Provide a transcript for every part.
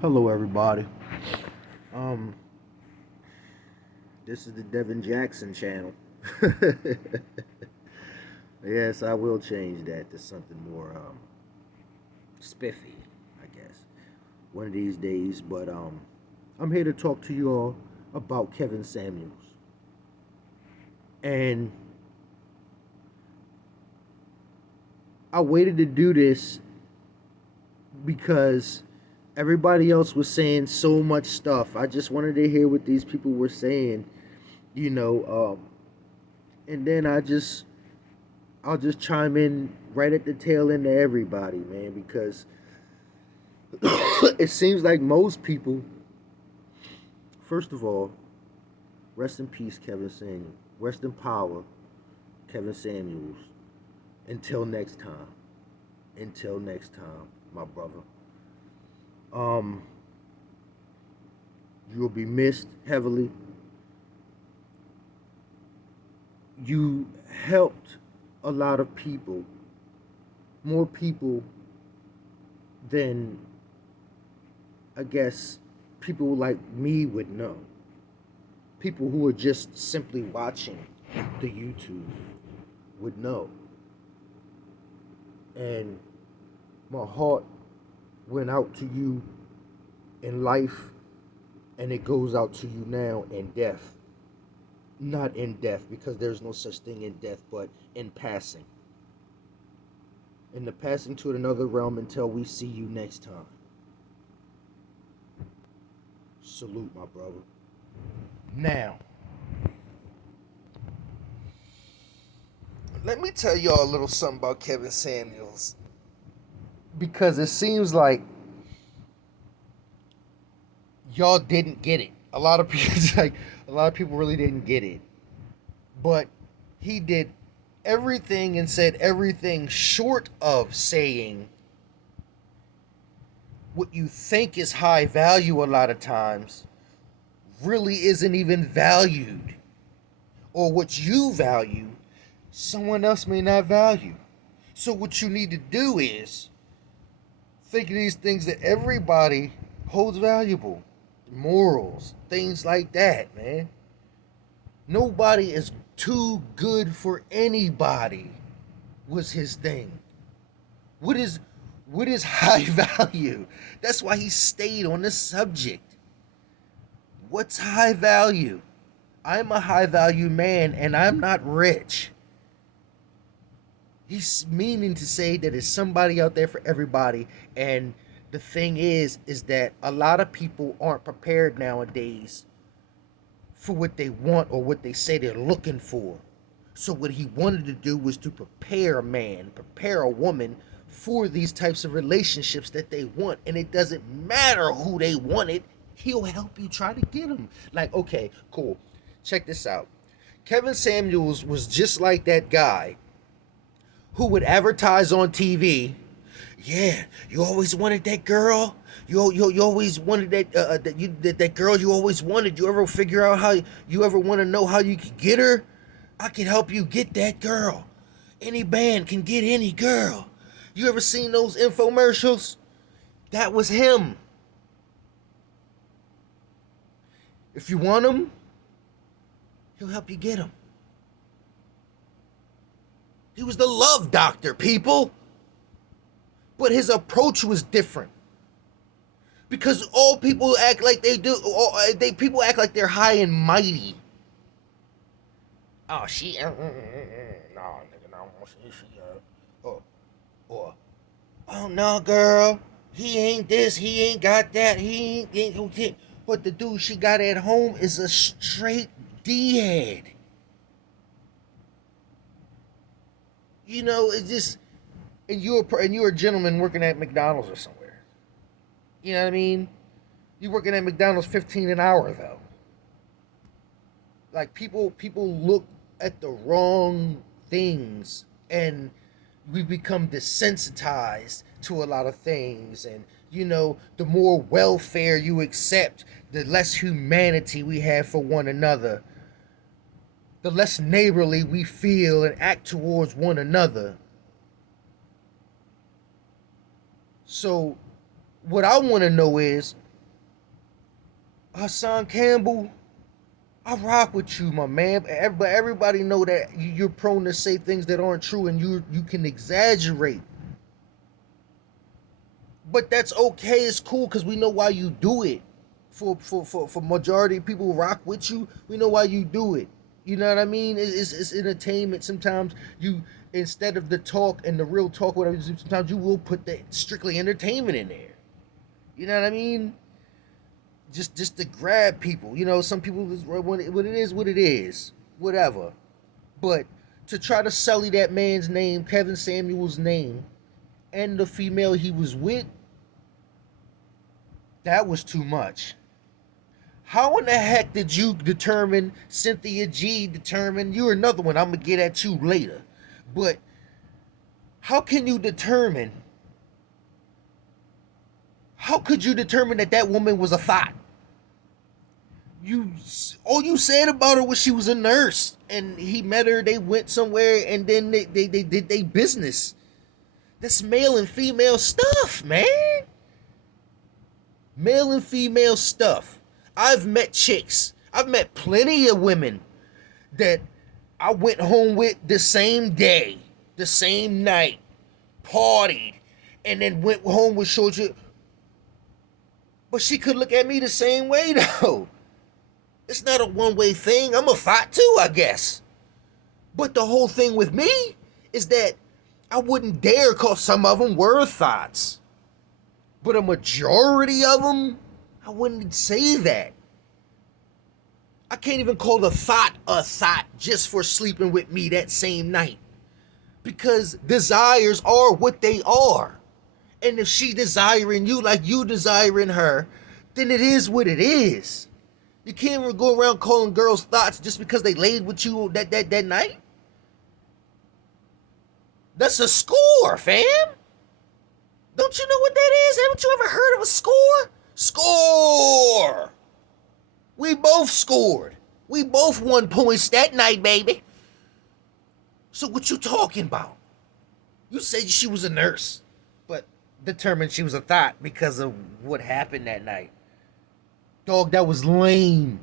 Hello, everybody. Um, this is the Devin Jackson channel. Yes, I will change that to something more spiffy, I guess, one of these days. But I'm here to talk to you all about Kevin Samuels, and I waited to do this because everybody else was saying so much stuff. I just wanted to hear what these people were saying, you know, and then I'll just chime in right at the tail end of everybody, man, because it seems like most people, first of all, rest in peace, Kevin Samuels. Rest in power, Kevin Samuels. Until next time. Until next time, my brother. Um, you'll be missed heavily. You helped a lot of people, more people than I guess people like me would know. People who are just simply watching the YouTube would know. And my heart went out to you in life, and it goes out to you now in death. Not in death, because there's no such thing in death, but in passing. In the passing to another realm until we see you next time. Salute, my brother. Now, let me tell y'all a little something about Kevin Samuels. Because it seems like y'all didn't get it. A lot of people like a lot of people really didn't get it. But he did everything and said everything short of saying what you think is high value a lot of times really isn't even valued. Or what you value, someone else may not value. So what you need to do is think of these things that everybody holds valuable. Morals, things like that, man. Nobody is too good for anybody was his thing. What is high value? That's why he stayed on the subject. What's high value? I'm a high value man and I'm not rich. He's meaning to say that there's somebody out there for everybody. And the thing is that a lot of people aren't prepared nowadays for what they want or what they say they're looking for. So what he wanted to do was to prepare a man, prepare a woman for these types of relationships that they want. And it doesn't matter who they wanted, he'll help you try to get them. Like, okay, cool. Check this out. Kevin Samuels was just like that guy who would advertise on TV. Yeah, you always wanted that girl. You always wanted that girl you always wanted. You ever figure out how you ever want to know how you could get her? I can help you get that girl. Any band can get any girl. You ever seen those infomercials? That was him. If you want him, he'll help you get him. He was the love doctor, people. But his approach was different. Because all people act like they do, people act like they're high and mighty. Oh, no, nigga, no, or, oh no, girl, he ain't this, he ain't got that, he ain't. But the dude she got at home is a straight D-head. You know, it's just, and you're a gentleman working at McDonald's or somewhere. You know what I mean? You working at McDonald's 15 an hour though. Like people look at the wrong things, and we become desensitized to a lot of things. And the more welfare you accept, the less humanity we have for one another, the less neighborly we feel and act towards one another. So what I want to know is, Hassan Campbell, I rock with you, my man. But everybody know that you're prone to say things that aren't true, and you can exaggerate. But that's okay. It's cool because we know why you do it. For majority of people who rock with you, we know why you do it. You know what I mean? It's entertainment. Sometimes you, instead of the talk and the real talk, whatever, sometimes you will put the strictly entertainment in there. You know what I mean? Just to grab people. You know, some people when it is what it is, whatever. But to try to sully that man's name, Kevin Samuel's name, and the female he was with, that was too much. How in the heck did you determine, Cynthia G determined, you're another one, I'm gonna get at you later. But how can you determine, how could you determine that that woman was a thought? You, all you said about her was she was a nurse and he met her, they went somewhere, and then they did their business. That's male and female stuff, man. Male and female stuff. I've met chicks. I've met plenty of women that I went home with the same day, the same night, partied, and then went home with shorty. But she could look at me the same way though. It's not a one-way thing. I'm a thought too, I guess. But the whole thing with me is that I wouldn't dare call some of them were thoughts. But a majority of them, I wouldn't say that. I can't even call a thought just for sleeping with me that same night. Because desires are what they are. And if she desiring you like you desiring her, then it is what it is. You can't even go around calling girls thoughts just because they laid with you that night. That's a score, fam. Don't you know what that is? Haven't you ever heard of a score? Score! We both scored. We both won points that night, baby. So what you talking about? You said she was a nurse, but determined she was a thought because of what happened that night. Dog, that was lame.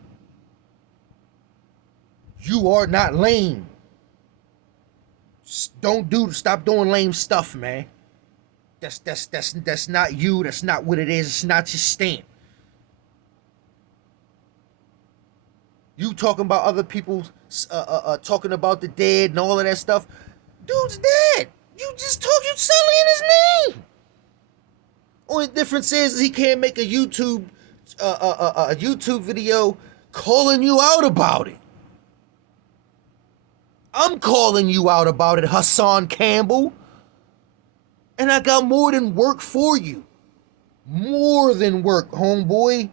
You are not lame. Stop doing lame stuff, man. That's not you. That's not what it is. It's not your stamp. You talking about other people, talking about the dead and all of that stuff. Dude's dead. You selling his name. Only difference is he can't make a YouTube video calling you out about it. I'm calling you out about it, Hassan Campbell. And I got more than work for you. More than work, homeboy.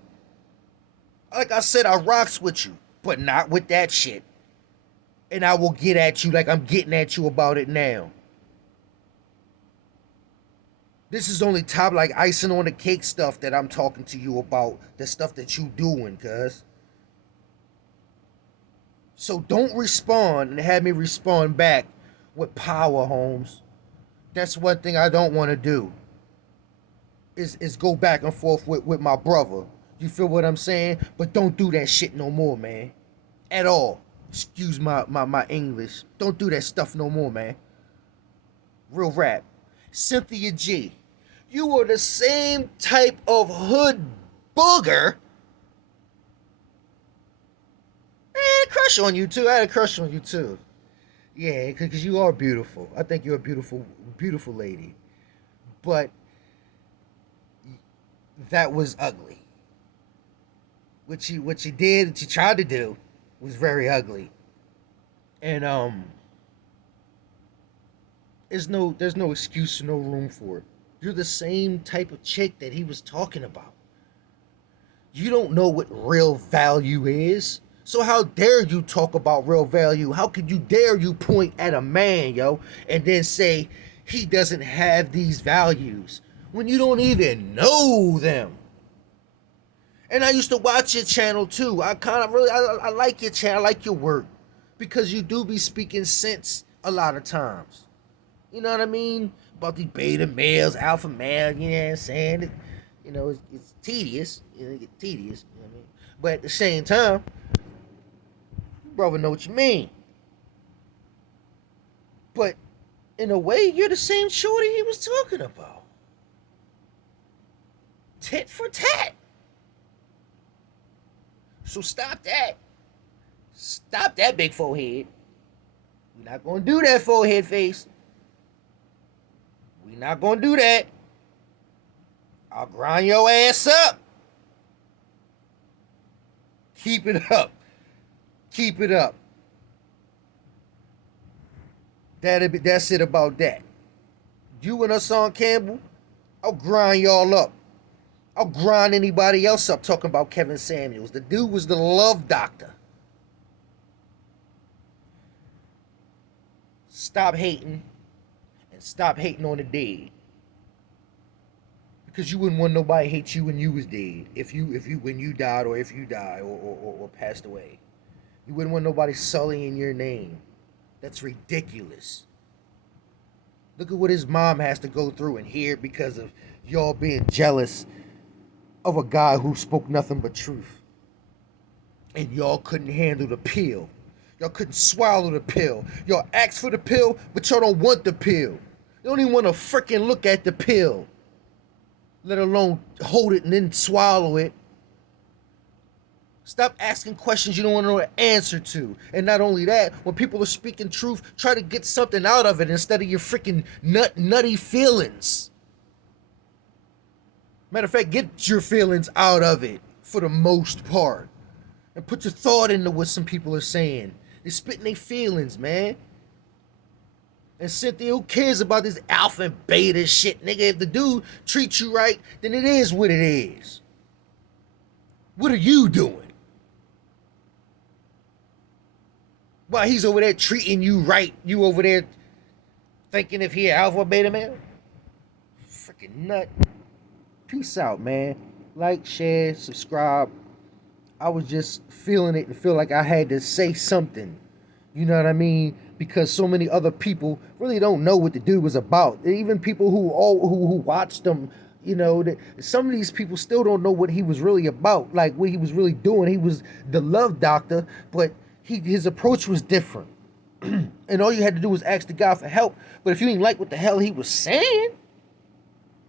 Like I said, I rocks with you, but not with that shit. And I will get at you like I'm getting at you about it now. This is only top like icing on the cake stuff that I'm talking to you about. The stuff that you doing, cuz. So don't respond and have me respond back with power, Holmes. That's one thing I don't want to do. Is go back and forth with my brother. You feel what I'm saying? But don't do that shit no more, man. At all. Excuse my English. Don't do that stuff no more, man. Real rap. Cynthia G. You are the same type of hood booger. I had a crush on you too. Yeah, because you are beautiful. I think you're a beautiful, beautiful lady. But that was ugly. What you did, what you tried to do, was very ugly. And there's no excuse, no room for it. You're the same type of chick that he was talking about. You don't know what real value is. So how dare you talk about real value? How could you dare you point at a man, yo, and then say he doesn't have these values when you don't even know them? And I used to watch your channel too. I like your channel, I like your work, because you do be speaking sense a lot of times. You know what I mean? About the beta males, alpha male, you know what I'm saying? It's tedious. It get tedious. You know what I mean? But at the same time, brother, know what you mean. But in a way, you're the same shorty he was talking about. Tit for tat. So stop that. Stop that big forehead. We're not gonna do that forehead face. We're not gonna do that. I'll grind your ass up. Keep it up. Keep it up. That's it about that. You and Hassan Campbell, I'll grind y'all up. I'll grind anybody else up talking about Kevin Samuels. The dude was the love doctor. Stop hating and stop hating on the dead. Because you wouldn't want nobody to hate you when you was dead. If you when you died or if you died or passed away. You wouldn't want nobody sullying your name. That's ridiculous. Look at what his mom has to go through and hear because of y'all being jealous of a guy who spoke nothing but truth. And y'all couldn't handle the pill. Y'all couldn't swallow the pill. Y'all asked for the pill, but y'all don't want the pill. You don't even want to freaking look at the pill, let alone hold it and then swallow it. Stop asking questions you don't want to know the answer to. And not only that, when people are speaking truth, try to get something out of it instead of your freaking nutty feelings. Matter of fact, get your feelings out of it for the most part. And put your thought into what some people are saying. They're spitting their feelings, man. And Cynthia, who cares about this alpha and beta shit, nigga? If the dude treats you right, then it is what it is. What are you doing? While he's over there treating you right, you over there thinking if he an alpha or beta man? Freaking nut. Peace out, man. Like, share, subscribe. I was just feeling it and feel like I had to say something. You know what I mean? Because so many other people really don't know what the dude was about. Even people who watched him, some of these people still don't know what he was really about, like what he was really doing. He was the love doctor, but his approach was different. And all you had to do was ask the guy for help. But if you didn't like what the hell he was saying,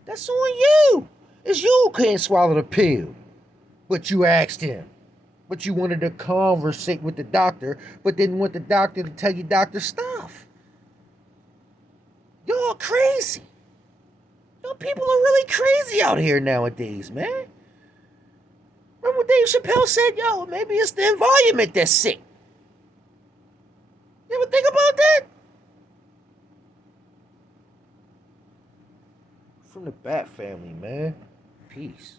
that's on you. It's you who can't swallow the pill. But you asked him. But you wanted to conversate with the doctor, but didn't want the doctor to tell you doctor stuff. Y'all crazy. Y'all people are really crazy out here nowadays, man. Remember what Dave Chappelle said? Yo, maybe it's the environment that's sick. You ever think about that? From the Bat family, man. Peace.